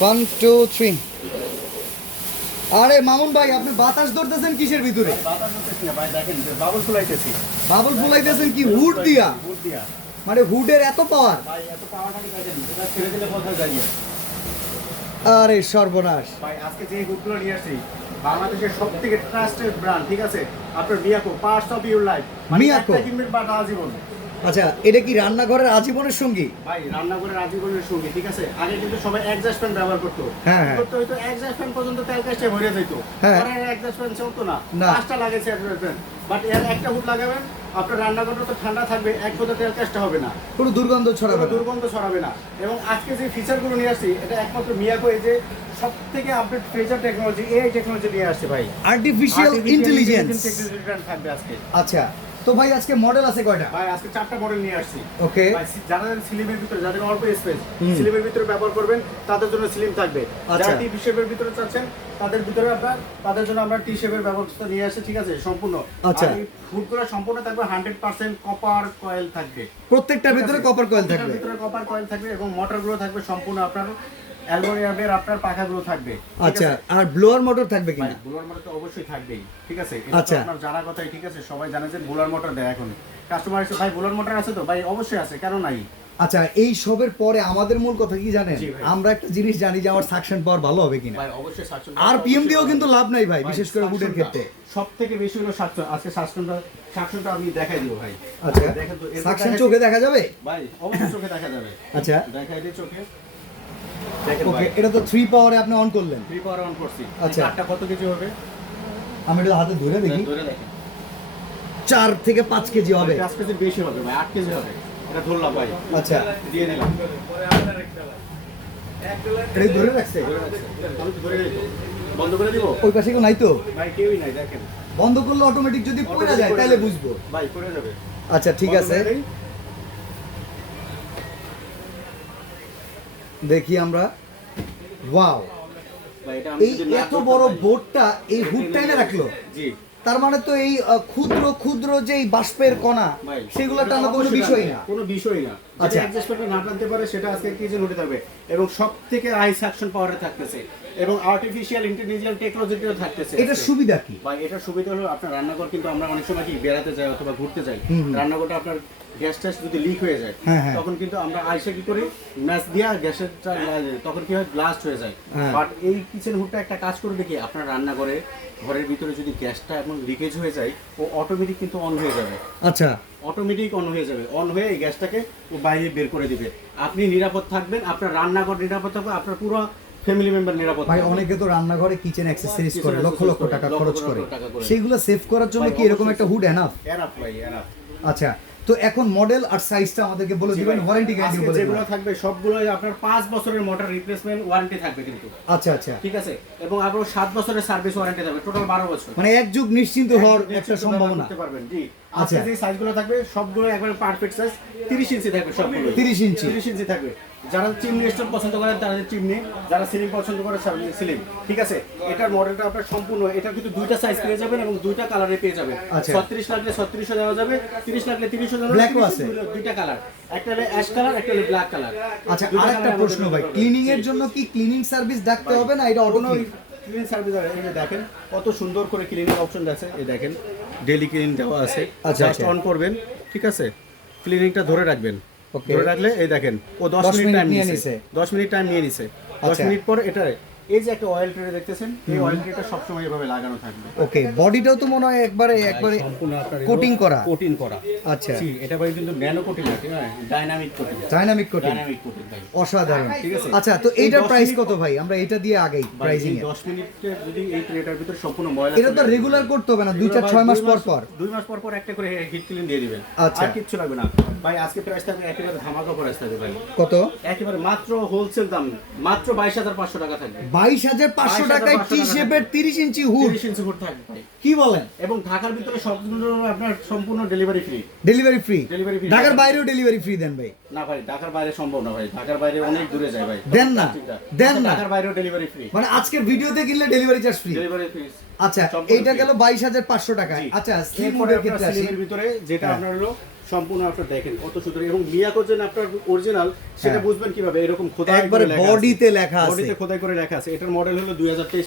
One two three আরে মামুন ভাই আপনি বাতাস ধরতেছেন কিসের ভিতরে? বাবুল ফুলাইতেছি। বাবল ফুলাইতেছেন কি হুড দিয়া? মানে হুডের এত পাওয়ার আরে সর্বনাশ। ভাই আজকে যে হুডগুলো নিয়ে আসছি বাংলাদেশের সব থেকে ট্রাস্টেড ব্র্যান্ড ঠিক আছে? আপনার Miyako parts of your life Miyako. কিনবেন বা আজীবন আচ্ছা এটা কি রান্নাঘরের আজীবনের সঙ্গী? ভাই রান্নাঘরের আজীবনের সঙ্গে ঠিক আছে? আগে কিন্তু সবাই ফ্যান ব্যবহার করতো। হ্যাঁ, হ্যাঁ। করতে হয়তো ফ্যান পর্যন্ত তেল ভরে যেত হ্যাঁ। ফ্যান চলতো না। পাঁচটা লাগাইছে ফ্যান বাট এর একটা হুড লাগাবেন আপনার রান্নাঘরটা তো ঠান্ডা থাকবে এক ফোঁটা তেল কাজটা হবে না। কোনো দুর্গন্ধ ছড়াবে দুর্গন্ধ ছড়াবে না। এবং আজকে যে ফিচারগুলো নিয়ে আসছি এটা একমাত্র মিয়াকো এই যে সব থেকে আপডেট ফ্রেজার টেকনোলজি এই টেকনোলজি নিয়ে আসছে ভাই। আর্টিফিশিয়াল ইন্টেলিজেন্স থাকবে আজকে। আচ্ছা। তো ভাই আজকে মডেল আছে কয়টা? ভাই আজকে চারটা মডেল নিয়ে আসছি। ওকে ভাই, যারা সিলিমের ভিতরে যাদের অল্প স্পেস। সিলিমের ভিতরে ব্যবহার করবেন তাদের জন্য সিলিম থাকবে। আচ্ছা। যারা টি শেপের ভিতরে চাচ্ছেন তাদের ভিতরে আপনার তাদের জন্য আমরা টি শেপের ব্যবস্থা নিয়ে আসি ঠিক আছে? সম্পূর্ণ। আচ্ছা। ফুডগুলো সম্পূর্ণ থাকবে হান্ড্রেড পার্সেন্ট কপার কয়েল থাকবে। প্রত্যেকটা ভিতরে কপার কয়েল থাকবে। ভিতরে কপার কয়েল থাকবে এবং মোটরগুলো থাকবে সম্পূর্ণ আপনার অ্যালুমিনিয়ামের আপনার পাখাগুলো থাকবে। আচ্ছা আর ব্লোয়ার মোটর থাকবে কিনা? বুলার মোটর তো অবশ্যই থাকবেই ঠিক আছে? আচ্ছা। আপনার জানা কথাই ঠিক আছে? সবাই জানে যে বুলার মোটর দেয় এখন কাস্টমার এসে ভাই বুলার মোটর আছে তো? ভাই অবশ্যই আছে কেন নাই? আচ্ছা এই সবের পরে আমাদের মূল কথা কি জানেন? আমরা একটা জিনিস জানি যে আমার সাকশন পাওয়ার ভালো হবে কিনা। ভাই অবশ্যই সাকশন আর পিএম দিয়েও কিন্তু লাভ নাই ভাই বিশেষ করে হুডের ক্ষেত্রে। সব থেকে বেশি হলো সাকশন আজকে সাকশনটা সাকশনটা আমি দেখাই দিব ভাই। আচ্ছা সাকশন চোখে দেখা যাবে? ভাই অবশ্যই চোখে দেখা যাবে। আচ্ছা। দেখাই দিই চোখে। ওকে এটা তো থ্রি পাওয়ারে আপনি অন করলেন। থ্রি পাওয়ার অন করছি। আচ্ছা। কত কেজি হবে? আমি এটা হাতে ধরে দেখি। ধরে দেখেন। চার থেকে পাঁচ কেজি হবে। পাঁচ কেজি বেশি হবে ভাই আট কেজি হবে। এটা ধরলাম ভাই। আচ্ছা। দিয়ে এটা ধরে রাখছে। বন্ধ করে দিব? ওই পাশে কেউ নাই তো? ভাই কেউই নাই দেখেন। বন্ধ করলে অটোমেটিক যদি পড়ে যায় তাহলে বুঝব। ভাই যাবে। আচ্ছা ঠিক আছে। দেখি আমরা। ওয়াও এই এত বড় বোটটা বোর্ডটা এই হুডটা এনে রাখল? জি। তার মানে তো এই ক্ষুদ্র ক্ষুদ্র যেই বাষ্পের কণা সেগুলো টানা কোনো বিষয় না। কোনো বিষয় না। আচ্ছা। অ্যাডজাস্টমেন্ট না টানতে পারে সেটা আজকে কিচেন উঠে থাকবে? এবং সব থেকে হাই সাকশন পাওয়ারে থাকতেছে। এবং আর্টিফিশিয়াল ইন্টেলিজেন্স টেকনোলজিতেও থাকতেছে এটা সুবিধা কি? ভাই এটার সুবিধা হলো আপনার রান্নাঘর কিন্তু আমরা অনেক সময় কি বেড়াতে যাই অথবা ঘুরতে যাই। রান্নাঘরটা আপনার গ্যাস ট্যাস যদি লিক হয়ে যায় হ্যাঁ, হ্যাঁ। তখন কিন্তু আমরা আইসে কি করি? ম্যাচ দিয়া গ্যাসের তখন কি হয়? ব্লাস্ট হয়ে যায়। হ্যাঁ। বাট এই কিচেন হুডটা একটা কাজ করে দেখি আপনার রান্নাঘরে ঘরের ভিতরে যদি গ্যাসটা এবং লিকেজ হয়ে যায় ও অটোমেটিক কিন্তু অন হয়ে যাবে। আচ্ছা। অটোমেটিক অন হয়ে যাবে। অন হয়ে এই গ্যাসটাকে ও বাইরে বের করে দিবে। আপনি নিরাপদ থাকবেন আপনার রান্নাঘর নিরাপদ থাকবে আপনার পুরো ফ্যামিলি মেম্বার নিরাপদ ভাই অনেকে তো রান্নাঘরে কিচেন অ্যাক্সেসরিজ করে লক্ষ লক্ষ টাকা খরচ করে। সেইগুলো সেভ করার জন্য কি এরকম একটা হুড এনাফ এনাফ ভাই, এনাফ আচ্ছা তো এখন মডেল আর সাইজটা আমাদেরকে বলে দিবেন ওয়ারেন্টি গ্যারান্টি বলে যেগুলো থাকবে সবগুলো আপনার 5 বছরের মোটর রিপ্লেসমেন্ট ওয়ারেন্টি থাকবে কিন্তু। আচ্ছা আচ্ছা। ঠিক আছে? এবং আরও 7 বছরের সার্ভিস ওয়ারেন্টি থাকবে টোটাল বারো বছর। মানে এক যুগ নিশ্চিন্ত হওয়ার একটা সম্ভাবনা। করতে পারবেন জি। আচ্ছা। যে সাইজগুলো থাকবে সবগুলো একবারে পারফেক্ট সাইজ 30 ইঞ্চি থাকবে সবগুলো। 30 ইঞ্চি। 30 ইঞ্চি থাকবে। যারা চিমনি স্টোন পছন্দ করেন তারা চিমনি যারা সিলিং পছন্দ করে সিলিং ঠিক আছে? এটার মডেলটা আপনার সম্পূর্ণ এটা কিন্তু দুইটা সাইজ পেয়ে যাবেন এবং দুইটা কালারে পেয়ে যাবেন। ছত্রিশ 36 লাগলে 36 দেওয়া যাবে 30 লাগলে 30 দেওয়া যাবে Black ও 30 আছে? দুইটা- কালার একটা হলো অ্যাশ কালার একটা হলো ব্ল্যাক কালার আচ্ছা আরেকটা প্রশ্ন ভাই ক্লিনিং এর জন্য কি ক্লিনিং সার্ভিস ডাকতে হবে না এটা অটো ক্লিনিং সার্ভিস এই যে দেখেন কত সুন্দর করে ক্লিনিং অপশন আছে। এই দেখেন ডেলি ক্লিনিং দেওয়া আছে। আচ্ছা, জাস্ট আচ্ছা। অন করবেন ঠিক আছে? ক্লিনিংটা ধরে রাখবেন. ধরে রাখলে এই দেখেন ও 10 দশ মিনিট টাইম নিয়ে নিয়েছে নিছে। 10 মিনিট টাইম নিয়ে নিছে 10 আচ্ছা। মিনিট পর এটা এই যে একটা অয়েল ট্রে দেখতেছেন এই অয়েল ট্রেটা সব সময় এভাবে লাগানো থাকবে। ওকে বডিটাও তো মনে হয় একবারে একবারে কোটিং করা। কোটিং করা। আচ্ছা। জি এটা ভাই কিন্তু ন্যানো কোটিং আছে হ্যাঁ dynamic coating dynamic coating dynamic coating ভাই। অসাধারণ। ঠিক আছে। আচ্ছা তো এইটার প্রাইস কত ভাই? আমরা এটা দিয়ে আগেই প্রাইসিং 10 মিনিটে যদি এই ট্রেটার ভিতর সম্পূর্ণ ময়লা এটা তো রেগুলার করতে হবে না দুই চার ছয় মাস পর পর দুই মাস পর পর একটা করে হিট ক্লিন দিয়ে দিবেন। আচ্ছা। আর কিচ্ছু লাগবে না। ভাই আজকে প্রাইস থাকবে একেবারে ধামাকা প্রাইস থাকবে ভাই। কত? একেবারে মাত্র হোলসেল দাম মাত্র বাইশ হাজার পাঁচশো টাকা থাকবে। বাইশ হাজার পাঁচশো টাকায় টি শেপের তিরিশ ইঞ্চি হুড। ইঞ্চি হুড থাকবে কি বলেন? এবং ঢাকার ভিতরে সম্পূর্ণ আপনার সম্পূর্ণ delivery free delivery free delivery free ঢাকার বাইরেও ডেলিভারি ফ্রি দেন ভাই। না ভাই ঢাকার বাইরে সম্ভব না ভাই। ঢাকার বাইরে অনেক দূরে যায় ভাই। দেন না, দেন না। ঢাকার বাইরেও ডেলিভারি ফ্রি মানে আজকের ভিডিওতে কিনলে delivery charge free delivery free আচ্ছা এইটা। গেল বাইশ হাজার পাঁচশো টাকা আচ্ছা এরপরে ভিতরে যেটা হ্যাঁ। আপনার হলো সম্পূর্ণ আপনার দেখেন কত সুন্দর এবং মিয়াকো যে আপনার অরিজিনাল সেটা হ্যাঁ। বুঝবেন কীভাবে এরকম খোদাই একবারে। বডিতে লেখা আছে বডিতে খোদাই করে লেখা আছে এটার মডেল হলো দুই হাজার তেইশ